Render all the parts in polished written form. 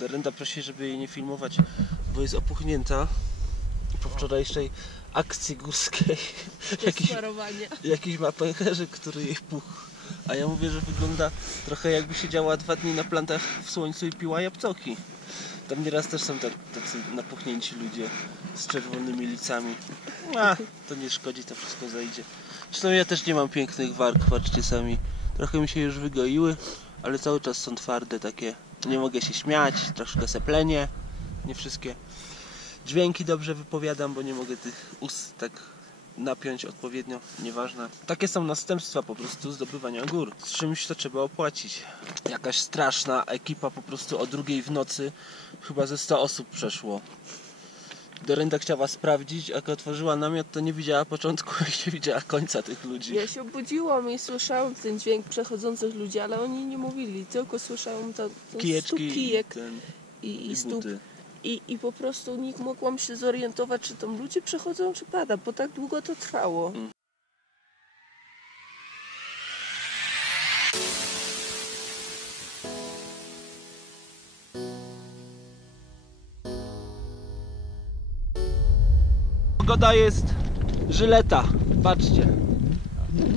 Darenda prosi, żeby jej nie filmować, bo jest opuchnięta po wczorajszej akcji górskiej. Jakiś ma pęcherzyk, który jej puchł. A ja mówię, że wygląda trochę jakby siedziała 2 dni na plantach w słońcu i piła jabłcoki. Tam nieraz też są tacy napuchnięci ludzie z czerwonymi licami. To nie szkodzi, to wszystko zajdzie. Zresztą ja też nie mam pięknych warg, patrzcie sami. Trochę mi się już wygoiły, ale cały czas są twarde takie. Nie mogę się śmiać, troszkę seplenie. Nie wszystkie dźwięki dobrze wypowiadam, bo nie mogę tych ust tak napiąć odpowiednio, nieważne. Takie są następstwa po prostu zdobywania gór. Z czymś to trzeba opłacić. Jakaś straszna ekipa po prostu o 2 w nocy, chyba ze 100 osób przeszło. Darenda chciała sprawdzić, jak otworzyła namiot, to nie widziała początku i nie widziała końca tych ludzi. Ja się obudziłam i słyszałam ten dźwięk przechodzących ludzi, ale oni nie mówili, tylko słyszałam ten stóp kijek i stóp. I po prostu nie mogłam się zorientować, czy tam ludzie przechodzą, czy pada, bo tak długo to trwało. Pogoda jest żyleta. Patrzcie,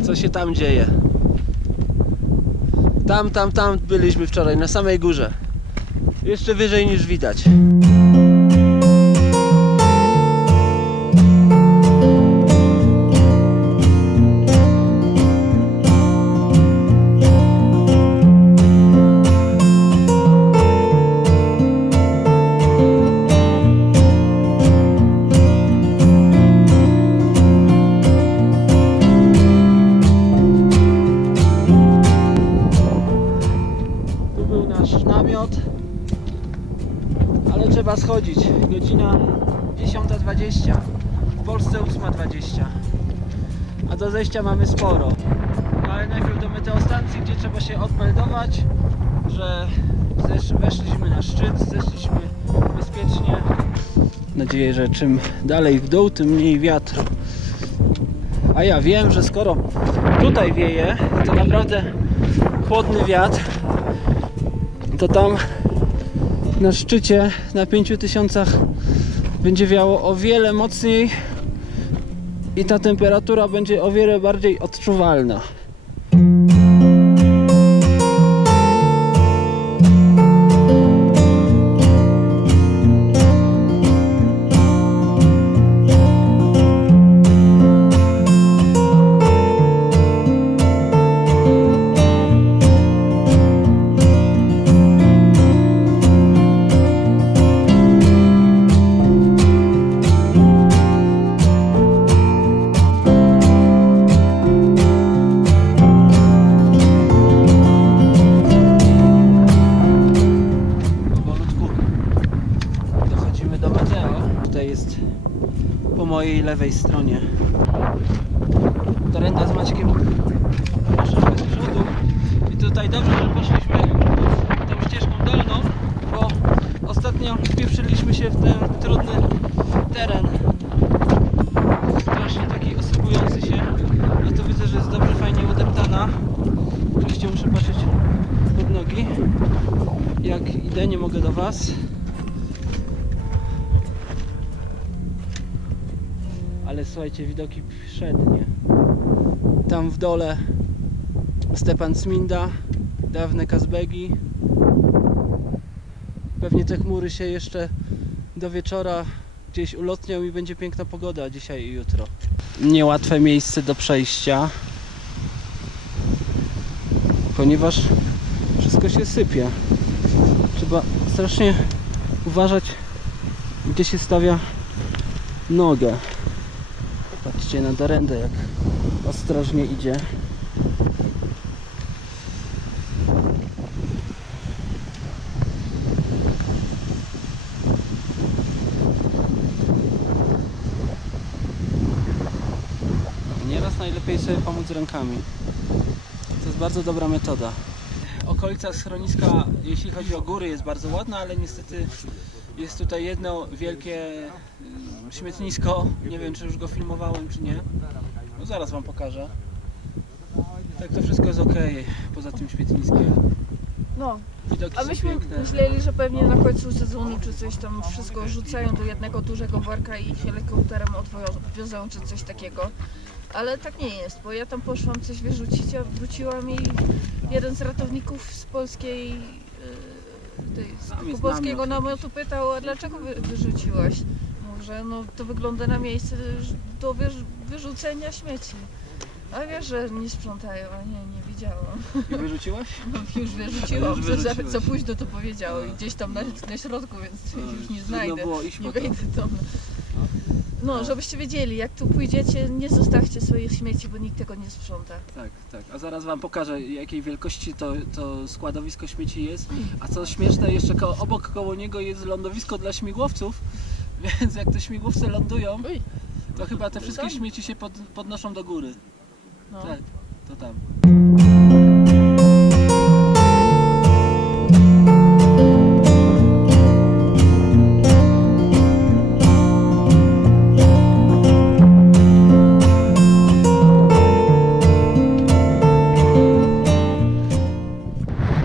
co się tam dzieje. Tam byliśmy wczoraj, na samej górze. Jeszcze wyżej niż widać. Tu był nasz namiot. Ale trzeba schodzić. Godzina 10:20. W Polsce 8:20. A do zejścia mamy sporo. Ale najpierw do meteostacji, gdzie trzeba się odmeldować, że weszliśmy na szczyt, zeszliśmy bezpiecznie. Mam nadzieję, że czym dalej w dół, tym mniej wiatru. A ja wiem, że skoro tutaj wieje, to naprawdę chłodny wiatr, to tam na szczycie na 5000 będzie wiało o wiele mocniej i ta temperatura będzie o wiele bardziej odczuwalna. Po mojej lewej stronie. Darenda z Maćkiem troszeczkę z przodu. I tutaj dobrze, że poszliśmy tą ścieżką dolną, bo ostatnio wpieprzyliśmy się w ten trudny teren. Strasznie taki osypujący się. A tu widzę, że jest dobrze, fajnie udeptana. Oczywiście muszę patrzeć pod nogi. Jak idę, nie mogę do Was. Ale słuchajcie, widoki przednie. Tam w dole Stepan Sminda, dawne Kazbegi. Pewnie te chmury się jeszcze do wieczora gdzieś ulotnią i będzie piękna pogoda dzisiaj i jutro. Niełatwe miejsce do przejścia, ponieważ wszystko się sypie. Trzeba strasznie uważać, gdzie się stawia nogę. Patrzcie na Darendę, jak ostrożnie idzie. Nieraz najlepiej sobie pomóc rękami. To jest bardzo dobra metoda. Okolica schroniska, jeśli chodzi o góry, jest bardzo ładna, ale niestety jest tutaj jedno wielkie śmietnisko. Nie wiem, czy już go filmowałem, czy nie. No zaraz Wam pokażę. Tak, to wszystko jest ok, poza tym śmietniskiem. No. Widoki A są myśmy piękne. myśleli, że pewnie na końcu sezonu czy coś tam wszystko rzucają do jednego dużego worka i helikopterem odwiozą czy coś takiego. Ale tak nie jest, bo ja tam poszłam coś wyrzucić, a wróciłam i jeden z ratowników z polskiej, z polskiego namiotu pytał, a dlaczego wyrzuciłaś? Mówię, no to wygląda na miejsce do wyrzucenia śmieci. A wiesz, że nie sprzątają, a nie widziałam. I wyrzuciłaś? No, już wyrzuciłam, Już wyrzuciłaś. za późno to powiedziało i gdzieś tam na środku, więc już nie znajdę, było iść nie po to. wejdę tam. No, żebyście wiedzieli, jak tu pójdziecie, nie zostawcie swoich śmieci, bo nikt tego nie sprząta. Tak, tak. A zaraz wam pokażę, jakiej wielkości to składowisko śmieci jest. A co śmieszne, jeszcze obok koło niego jest lądowisko dla śmigłowców, więc jak te śmigłowce lądują, to chyba te wszystkie śmieci się podnoszą do góry. No. Tak, to tam.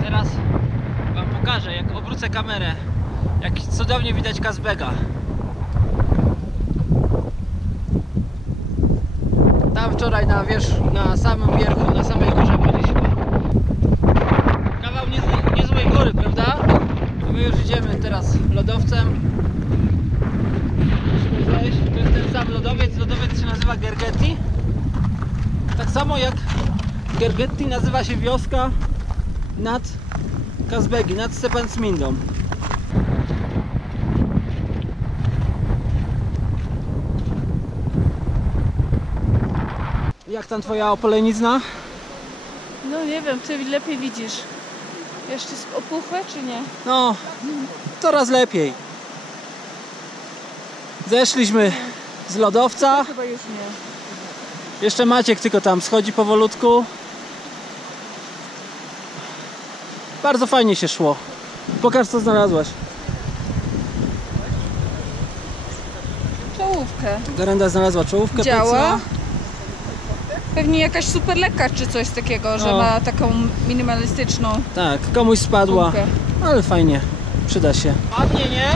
Teraz wam pokażę, jak obrócę kamerę, jak cudownie widać Kazbega. Tam wczoraj na samym wierchu, na samej górze byliśmy. Kawał niezłej góry, prawda? I my już idziemy teraz lodowcem. Musimy zejść. To jest ten sam lodowiec. Lodowiec się nazywa Gergetti. Tak samo jak Gergetti nazywa się wioska nad Kazbegi, nad Stepantsmindą. Jak tam twoja opolenizna? No nie wiem, ty lepiej widzisz. Jeszcze opuchłe czy nie? No, coraz lepiej. Zeszliśmy z lodowca. Chyba już nie. Jeszcze Maciek tylko tam schodzi powolutku. Bardzo fajnie się szło. Pokaż, co znalazłaś. Czołówkę. Darenda znalazła czołówkę. Działa. Pecla. Pewnie jakaś super lekka czy coś takiego, że No. ma taką minimalistyczną Tak, komuś spadła, gumkę. ale fajnie, przyda się. Ładnie, nie?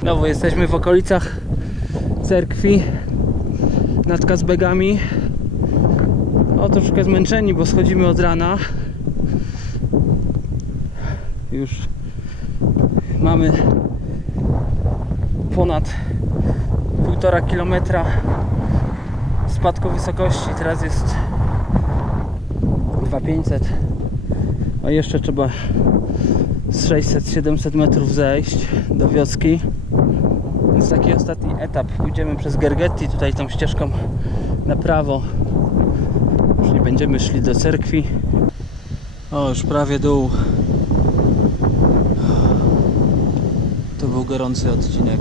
Znowu jesteśmy w okolicach cerkwi nad Kazbegami. O, troszkę zmęczeni, bo schodzimy od rana. Już mamy ponad 1,5 kilometra spadku wysokości. Teraz jest 2500, a jeszcze trzeba z 600-700 metrów zejść do wioski. Więc taki ostatni etap. Pójdziemy przez Gergetti, tutaj tą ścieżką na prawo. Już nie będziemy szli do cerkwi. O, już prawie dół. To był gorący odcinek.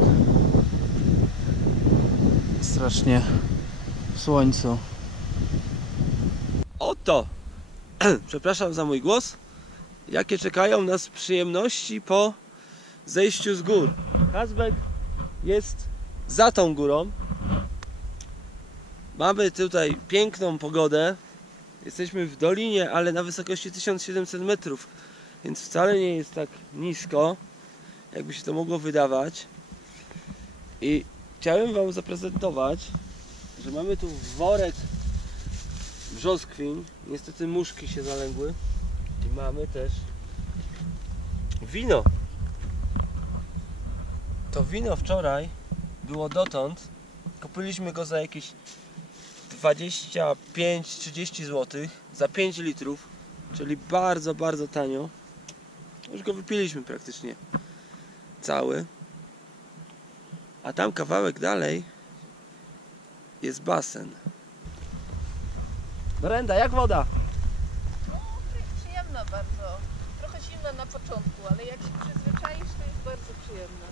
Strasznie w słońcu. Oto! Przepraszam za mój głos. Jakie czekają nas przyjemności po zejściu z gór. Kazbek jest za tą górą. Mamy tutaj piękną pogodę. Jesteśmy w dolinie, ale na wysokości 1700 metrów, więc wcale nie jest tak nisko, jakby się to mogło wydawać. I chciałem wam zaprezentować, że mamy tu worek brzoskwiń. Niestety muszki się zalęgły. I mamy też wino. To wino wczoraj było dotąd. Kupiliśmy go za jakieś 25-30 zł za 5 litrów, czyli bardzo, bardzo tanio. Już go wypiliśmy praktycznie cały. A tam kawałek dalej jest basen. Brenda, jak woda? No, przyjemna bardzo. Trochę zimna na początku, ale jak się przyzwyczaisz, to jest bardzo przyjemna.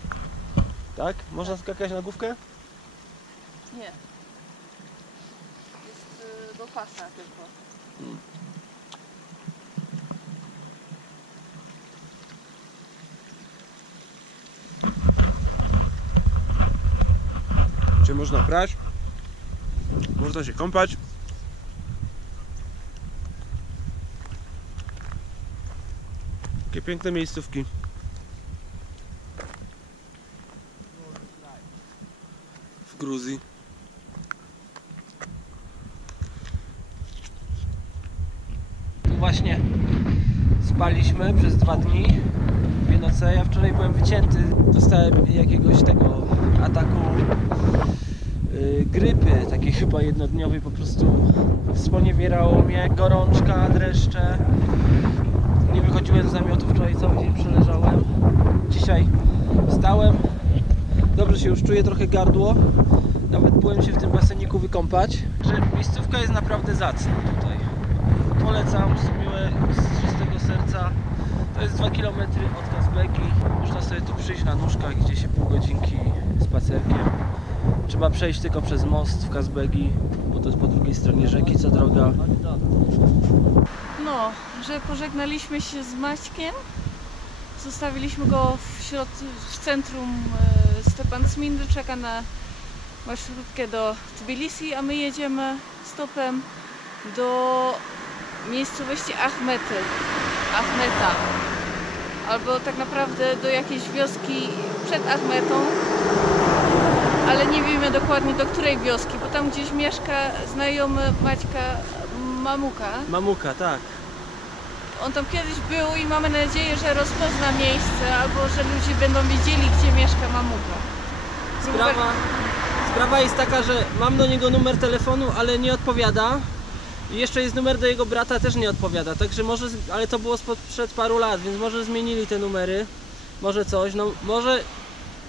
Tak? Można skakać na główkę? Nie. Do pasa tylko. Gdzie można prać, można się kąpać. Takie piękne miejscówki. W Gruzji. Tu właśnie spaliśmy przez 2 dni, 2 noce. Ja wczoraj byłem wycięty. Dostałem jakiegoś tego ataku grypy, takiej chyba jednodniowej, po prostu sponiewierało mnie, gorączka, dreszcze. Nie wychodziłem z namiotu, wczoraj cały dzień przeleżałem. Dzisiaj wstałem, dobrze się już czuję, trochę gardło. Nawet byłem się w tym baseniku wykąpać. Że miejscówka jest naprawdę zacna tutaj. Polecam z czystego serca. To jest 2 km od Kazbegi. Można sobie tu przyjść na nóżkach, gdzie się pół godzinki spacerkiem. Trzeba przejść tylko przez most w Kazbegi, bo to jest po drugiej stronie rzeki, co droga. No, że pożegnaliśmy się z Maćkiem. Zostawiliśmy go w centrum Stepan Smindy, czeka na marszrutkę do Tbilisi, a my jedziemy stopem do miejscowości Achmeta. Albo tak naprawdę do jakiejś wioski przed Achmetą, ale nie wiemy dokładnie do której wioski, bo tam gdzieś mieszka znajomy Maćka Mamuka, tak. On tam kiedyś był i mamy nadzieję, że rozpozna miejsce, albo że ludzie będą wiedzieli, gdzie mieszka Mamuka. Sprawa jest taka, że mam do niego numer telefonu, ale nie odpowiada. I jeszcze jest numer do jego brata, też nie odpowiada. Także może, ale to było sprzed paru lat, więc może zmienili te numery. Może coś, no może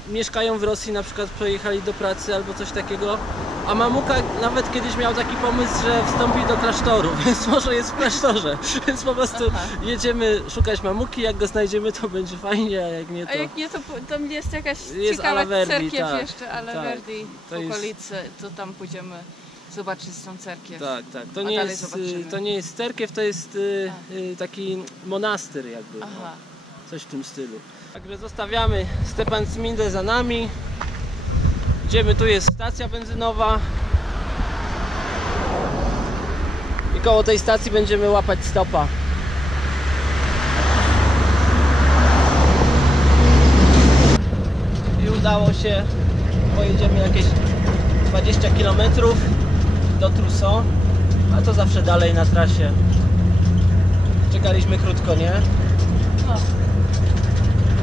mieszkają w Rosji, na przykład pojechali do pracy albo coś takiego. A Mamuka nawet kiedyś miał taki pomysł, że wstąpi do klasztoru, więc może jest w klasztorze. Więc po prostu jedziemy szukać Mamuki, jak go znajdziemy, to będzie fajnie, a jak nie to... A jak nie, to tam jest jakaś jest ciekawa Alaverdi, cerkiew tak, jeszcze, Alaverdi tak. w okolicy, to tam pójdziemy zobaczyć tą cerkiew. Tak. To nie jest cerkiew, to jest taki monastyr jakby. Aha. Coś w tym stylu. Także zostawiamy Stepan Smindę za nami. Idziemy, tu jest stacja benzynowa. I koło tej stacji będziemy łapać stopa. I udało się. Pojedziemy jakieś 20 km do Truso. A to zawsze dalej na trasie. Czekaliśmy krótko, nie? No.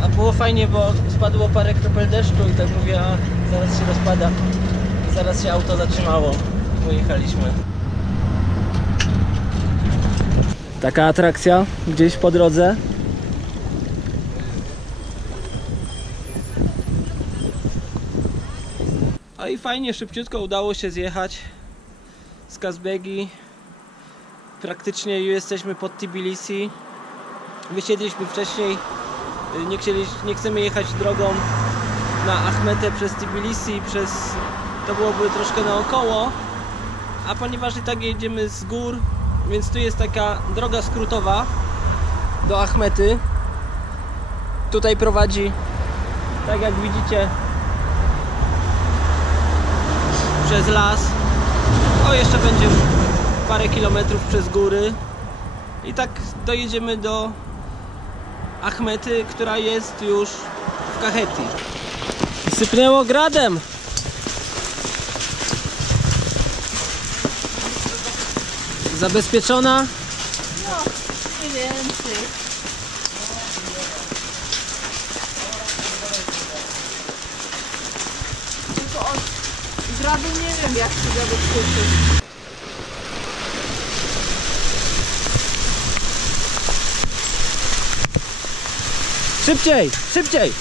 A było fajnie, bo spadło parę kropel deszczu i tak mówię, a zaraz się rozpada. Zaraz się auto zatrzymało. Pojechaliśmy. Taka atrakcja gdzieś po drodze. A i fajnie, szybciutko udało się zjechać z Kazbegi. Praktycznie już jesteśmy pod Tbilisi. Wysiedliśmy wcześniej. Nie chcemy jechać drogą na Achmetę przez Tbilisi, to byłoby troszkę naokoło, a ponieważ i tak jedziemy z gór, więc tu jest taka droga skrótowa do Achmety. Tutaj prowadzi, tak jak widzicie, przez las. O, jeszcze będzie parę kilometrów przez góry i tak dojedziemy do Achmety, która jest już w Kaheti. Sypnęło gradem. Zabezpieczona? No, mniej więcej. Tylko od gradu nie wiem, jak się zabezpieczyć. Szybciej! Szybciej!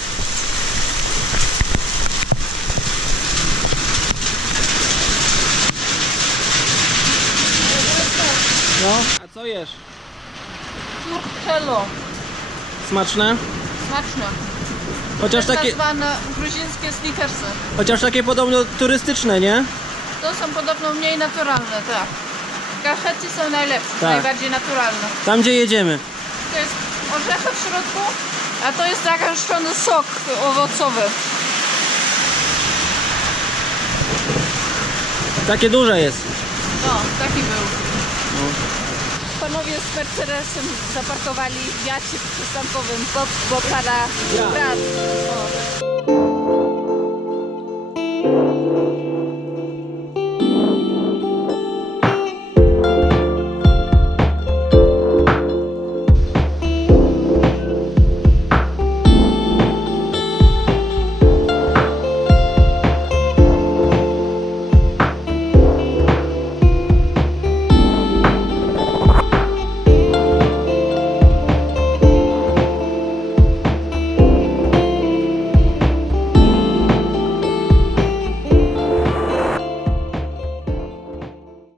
No, a co jesz? Hello. Smaczne? Smaczne. Chociaż takie, Zwane gruzińskie snickersy. podobno turystyczne, nie? To są podobno mniej naturalne, tak. Kaszety są najlepsze, Tak. najbardziej naturalne. Tam gdzie jedziemy. To jest orzechy w środku, a to jest zagęszczony sok owocowy. Takie duże jest. No, taki był. Panowie z Mercedesem zaparkowali w jacie przystankowym, bo pada brat.